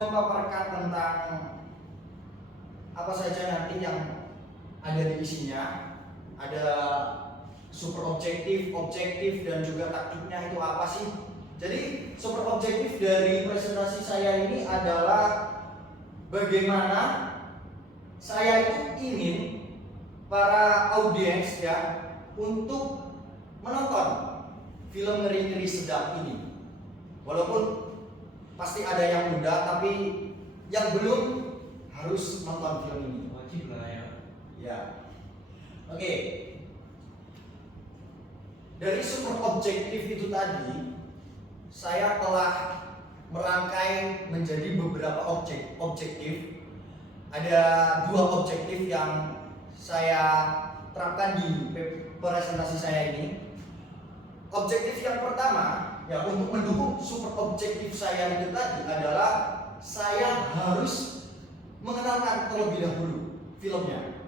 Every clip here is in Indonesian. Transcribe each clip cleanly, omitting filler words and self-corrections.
memaparkan tentang apa saja nanti yang ada di isinya. Ada super objektif, objektif, dan juga taktiknya itu apa sih? Jadi super objektif dari presentasi saya ini adalah bagaimana saya itu ingin para audiens ya untuk menonton film ngeri-ngeri sedap ini. Walaupun pasti ada yang udah, tapi yang belum harus nonton film ini. Wajib lah ya. Ya. Oke. Dari super objektif itu tadi, saya telah merangkai menjadi beberapa objektif. Ada dua objektif yang saya terapkan di presentasi saya ini. Objektif yang pertama, ya untuk mendukung super objektif saya itu tadi adalah saya harus mengenalkan terlebih dahulu filmnya.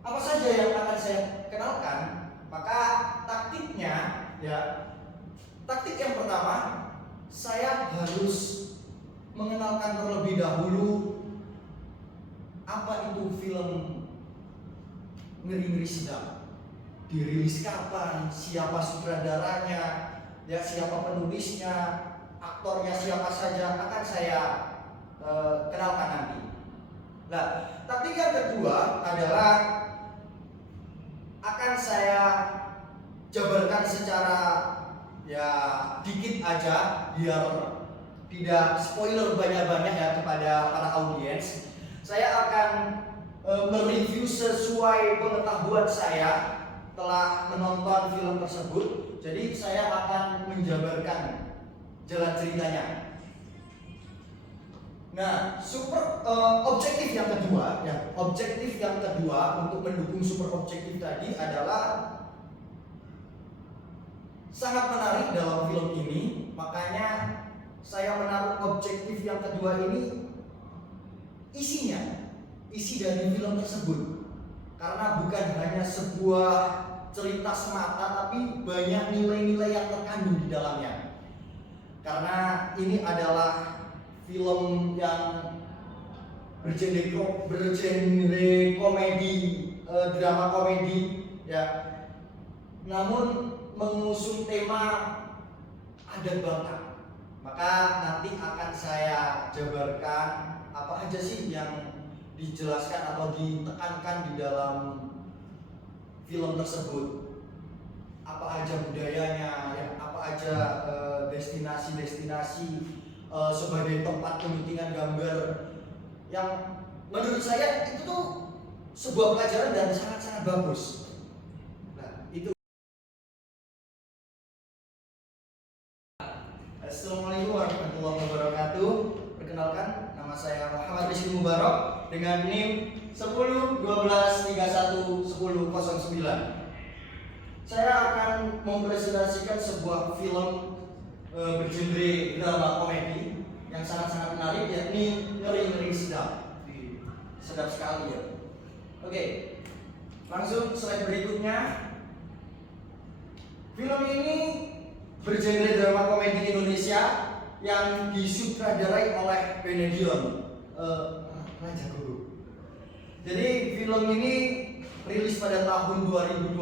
Apa saja yang akan saya kenalkan? Maka taktiknya, ya, taktik yang pertama, saya harus mengenalkan terlebih dahulu apa itu film ngeri-ngeri sedap, dirilis kapan, siapa sutradaranya, ya siapa penulisnya, aktornya siapa saja akan saya kenalkan nanti. Nah, taktik yang kedua adalah akan saya jabarkan secara ya dikit aja biar tidak spoiler banyak-banyak ya kepada para audiens. Saya akan mereview sesuai pengetahuan saya telah menonton film tersebut. Jadi saya akan menjabarkan jalan ceritanya. Nah, objektif yang kedua, ya, objektif yang kedua untuk mendukung super objektif tadi adalah sangat menarik dalam film ini. Makanya saya menaruh objektif yang kedua ini isinya, isi dari film tersebut. Karena bukan hanya sebuah cerita semata, tapi banyak nilai-nilai yang terkandung di dalamnya. Karena ini adalah film yang bergenre komedi, drama komedi, ya. Namun mengusung tema adat Batak. Maka nanti akan saya jabarkan apa aja sih yang dijelaskan atau ditekankan di dalam film tersebut. Apa aja budayanya, ya, apa aja destinasi-destinasi sebagai tempat pembikingan gambar yang menurut saya itu tuh sebuah pelajaran dan sangat-sangat bagus. Nah, itu. Assalamualaikum warahmatullahi wabarakatuh. Perkenalkan, nama saya Muhammad Rizky Mubarak dengan NIM 1012311009. Saya akan mempresentasikan sebuah film bergenre drama komedi yang sangat-sangat menarik, yakni Ngeri-ngeri Sedap. Sedap sekali ya. Oke, langsung slide berikutnya. Film ini bergenre drama komedi Indonesia yang disutradarai oleh Benedion Raja Guru. Jadi film ini rilis pada tahun 2022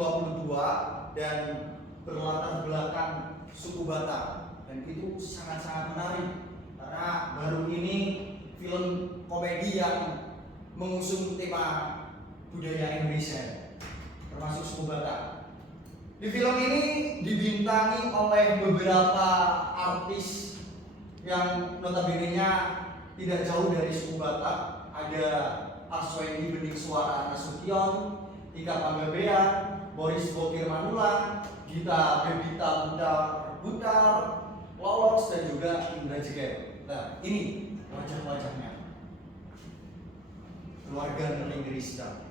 dan berlatar belakang suku Batak. Dan itu sangat-sangat menarik karena baru ini film komedi yang mengusung tema budaya Indonesia termasuk suku Batak. Di film ini dibintangi oleh beberapa artis yang notabene-nya tidak jauh dari suku Batak. Ada Arswendi Bening Suara Nasution, Tika Panggabean, Boris Bokir Manulang, Gita Bebita Butar, Lolox, dan juga Indra Jeger. Nah, ini wajah-wajahnya. Keluarga Ngeri-ngeri Sedap.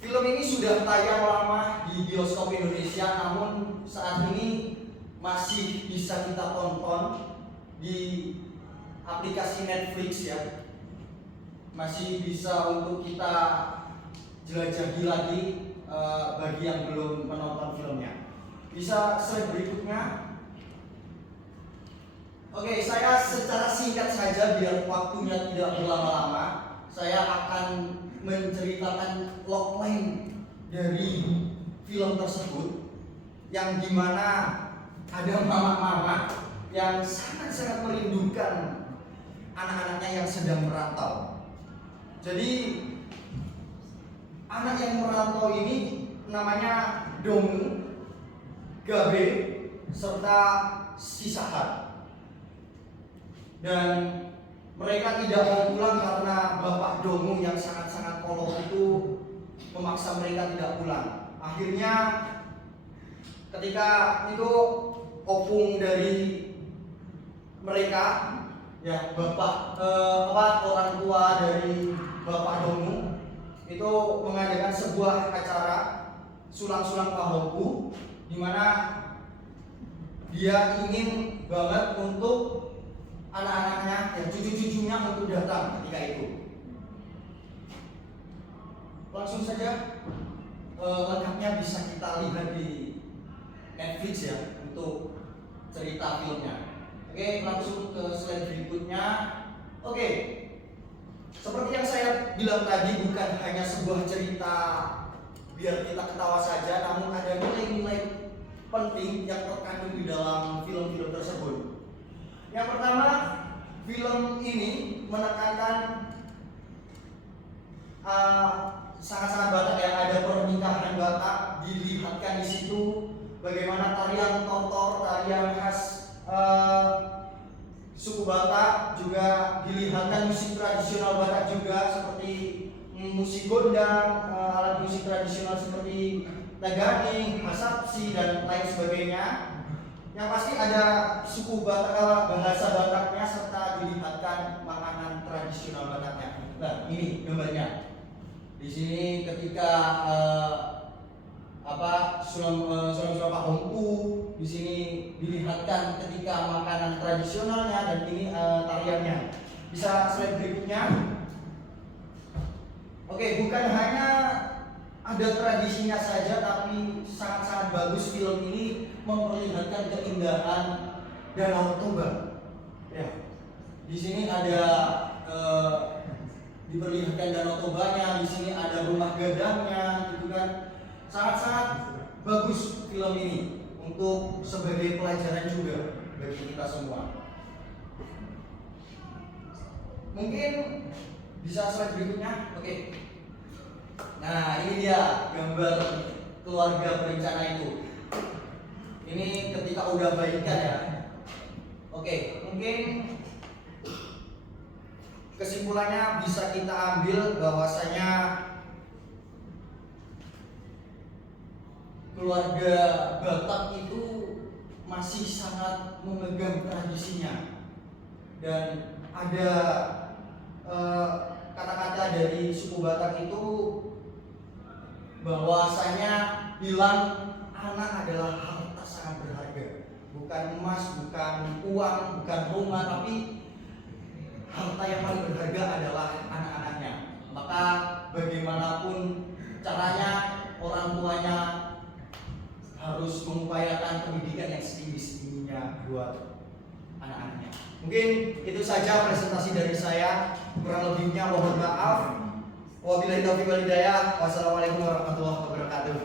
Film ini sudah tayang lama di bioskop Indonesia, namun saat ini masih bisa kita tonton di aplikasi Netflix ya. Masih bisa untuk kita jelajahi lagi bagi yang belum menonton filmnya. Bisa slide berikutnya. Oke, saya secara singkat saja biar waktunya tidak berlama-lama. Saya akan menceritakan logline dari film tersebut, yang dimana ada mama-mama yang sangat-sangat merindukan anak-anaknya yang sedang merantau. Jadi anak yang merantau ini namanya Dongmu, Gabe, serta Sisahat. Dan mereka tidak mau pulang karena bapak Dongmu yang sangat-sangat kolot itu memaksa mereka tidak pulang. Akhirnya ketika itu opung dari mereka, ya bapak orang tua dari bapak Dongmu itu mengadakan sebuah acara sulang-sulang Pahomku, di mana dia ingin banget untuk anak-anaknya dan cucu-cucunya untuk datang ketika itu. Langsung saja lengkapnya bisa kita lihat di Netflix ya untuk cerita filmnya. Oke, langsung ke slide berikutnya. Oke, seperti yang saya bilang tadi, bukan hanya sebuah cerita biar kita ketawa saja, namun ada nilai-nilai penting yang terkandung di dalam film-film tersebut. Yang pertama, film ini menekankan sangat-sangat Batak, yang ada pernikahan Batak dilihatkan di situ, bagaimana tarian tortor, tarian khas suku Batak, juga dilihatkan musik tradisional Batak juga seperti musik gondang, alat musik tradisional seperti naganing, hasapsi dan lain sebagainya. Yang pasti ada suku Batak, bahasa Bataknya, serta dilihatkan makanan tradisional Bataknya. Nah, ini gambarnya. Di sini ketika sulam Pahomku, di sini dilihatkan ketika makanan tradisionalnya, dan ini tariannya. Bisa slide berikutnya. Oke, bukan hanya ada tradisinya saja, tapi sangat-sangat bagus film ini memperlihatkan keindahan Danau Toba. Ya, di sini ada diperlihatkan Danau Tobanya, di sini ada rumah gadangnya, gitu kan. Sangat-sangat bagus film ini untuk sebagai pelajaran juga bagi kita semua. Mungkin bisa slide berikutnya. Oke. Nah, ini dia gambar keluarga berencana itu. Ini ketika udah baikan ya. Oke, mungkin kesimpulannya bisa kita ambil bahwasanya keluarga Batak itu masih sangat memegang tradisinya, dan ada kata-kata dari suku Batak itu bahwasanya bilang anak adalah harta sangat berharga, bukan emas, bukan uang, bukan rumah, tapi harta yang paling berharga adalah anak-anaknya. Maka bagaimanapun caranya, orang tuanya harus mengupayakan pendidikan yang setinggi-tingginya buat anak-anaknya. Mungkin itu saja presentasi dari saya. Kurang lebihnya mohon maaf. Wabillahi taufiq wal hidayah. Wassalamualaikum warahmatullahi wabarakatuh.